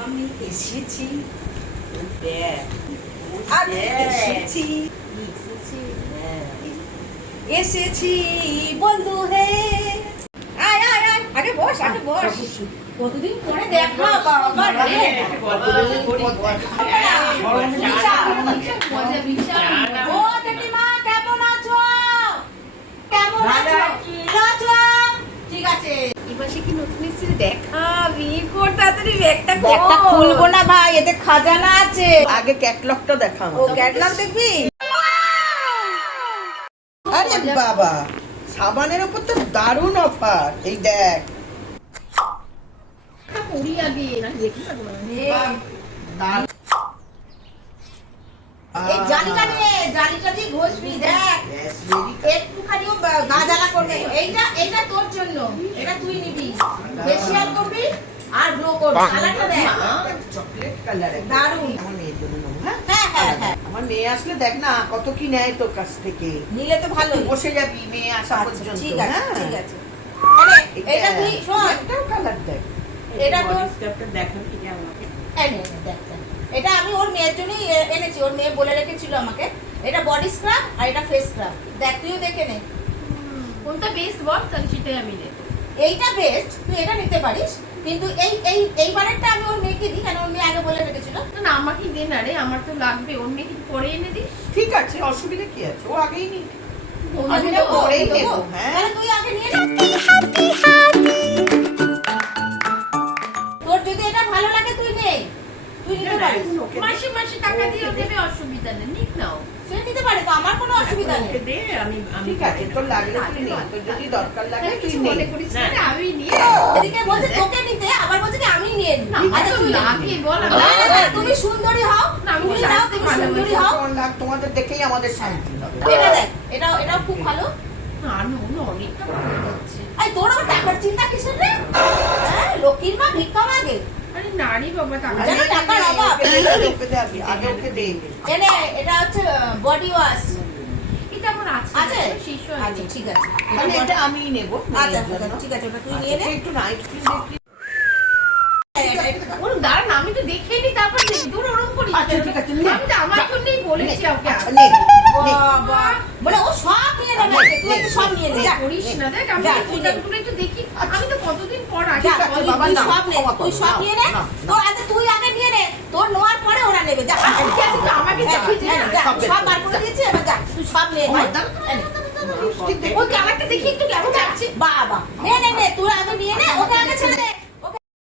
আমি এসেছি, এসেছি বন্ধু হে। আয় আয় আয়, আগে বস, আগে বস। কতদিন পরে দেখা বাবা রে। ও জেঠিমা কেমন আছো? কেমন আছো? আছো? ঠিক আছে। এবারে কি নতুন এসেছে দেখা, বিয়ে কর তাড়াতাড়ি ব্যাগটা কর। ব্যাগটা খুলবো না ভাই, এতে খাজানা আছে। আগে ক্যাটলগটা দেখা। ও ক্যাটলগ দেখবি? আরে বাবা, সাবানের উপর তো দারুণ অফার। এই দেখ, পড়ি আগে না দেখি না তোমার। এই জালিটা নিয়ে, জালিটা দিয়ে ঘষবি দেখ। একটুখানি গা জ্বালা করবে। এইটা তোর জন্য, এটা তুই নিবি। ফেশিয়াল করবি আর গ্লো করবি। কালারটা দেখ, চকলেট কালার দারুণ। আমার মেয়ের জন্য নেবো। হ্যাঁ হ্যাঁ হ্যাঁ হ্যাঁ, আমার মেয়ে আসলে দেখ না কত কি নেয় তোর কাছ থেকে। নিলে তো ভালো। বসে যাবি মেয়ে আসা পর্যন্ত। ঠিক আছে হ্যাঁ ঠিক আছে। আরে এটা তুই শোন, একটাও কালার দেখ। এটা তোর স্টেপটা দেখাবি আমাকে। এই নে, দেখ দেখ। এটা আমি ওর মেয়ের জন্যই এনেছি, ওর মেয়ে বলে রেখেছিল আমাকে। এটা বডি স্ক্রাব আর এটা ফেস স্ক্রাব। দেখ তুইও দেখে নে কোনটা বেস্ট বল, তাহলে সেটাই আমি নেব। এইটা বেস্ট, তুই এটা নিতে পারিস। কিন্তু এইবারেরটা আমি ওর মেয়েকে দিই, কারণ ওর মেয়ে আগে বলে রেখেছিল। না আমাকে দে না রে, আমার তো লাগবে। অন্য কিছু পরে এনে দিস। ঠিক আছে, অসুবিধা কি আছে, ও আগেই নি। আমি আমি নেবো, পরেই দেবো। নেবো। হ্যাঁ তাহলে তুই আগে নিয়ে নে। তোর যদি এটা ভালো লাগে তুই নে, তুই নিতে পারিস। মাসে মাসে টাকা দিয়ে দেবে, অসুবিধা নেই, নিক নাও। সে নিতে পারে তো, আমার কোনো অসুবিধা নেই। দে, আমি ঠিক আছে, তোর লাগলে তুই নে, তোর যদি দরকার লাগে তুই কিছু নে। মনে করিস না রে, আমি নিয়ে এদিকে বলছে তোকে নিতে, আবার বলছে কি আমি নিয়ে নিই। না, আচ্ছা, আমার তো তুই নে। লাগে বল। না, না, না, তুমি সুন্দরী হও। না, আমি তুমি তো নাও, লাগতে তুমি ভালোবাসি। সুন্দরী হও। তোমাদের দেখেই আমাদের শান্তি হবে। এটা দেখ, এটাও খুব ভালো। না, না, অনেকটা পড়ে যাচ্ছে। এই তোর আবার টাকার চিন্তা কিসের রে? হ্যাঁ, লক্ষ্মীর মা ভিক্ষা মাগে। আরে নারী বাবা, টাকা জানো টাকার অভাব। ওকে দে আগে ওকে দে। এনে এটা হচ্ছে বডি ওয়াশ। এটা আমার আছে। আছে? শেষ আচ্ছা ঠিক আছে। তাহলে এটা আমিই নেব। আচ্ছা আচ্ছা, ঠিক আছে, ওটা তুই নিয়ে নে। একটু নাইট ক্রিম দেখি। ওর দাঁড়ান, আমি তো দেখেই নি, তারপর দেখি। দূর ওরকম করিস আচ্ছা, কেন? ঠিক আছে, নে। আমি তো আমার জন্যই বলেছি ওকে। আচ্ছা, নে, নে। বাবা, বলে ও সব নিয়ে নেবে, তুই একটু সব নিয়ে নে। যা, করিস না, দেখ আমি যা, তো তুই কোনটা নে। কোনটা একটু দেখি। আমি তো কতদিন পর আগে যা, বল। তুই বাবা, না, সব নে, ক্ষমা করো, তুই সব না, নিয়ে নে। না, তো আচ্ছা তুই আগে নিয়ে নে, তোর নেওয়ার পরে ওরা নেবে। যা, ঠিক আছে, তো আমাকে হ্যাঁ, চাকরি দে হ্যাঁ, না। যা, সব বের সব কর, বার করে যা। দিয়েছি, এবার যা, তুই সব নিয়ে নে। ওই কালারটা দেখি একটু কেমন যাচ্ছে। বাবা, নে নে নে, তুই আগে নিয়ে নে, ওকে আগে ছেড়ে দে।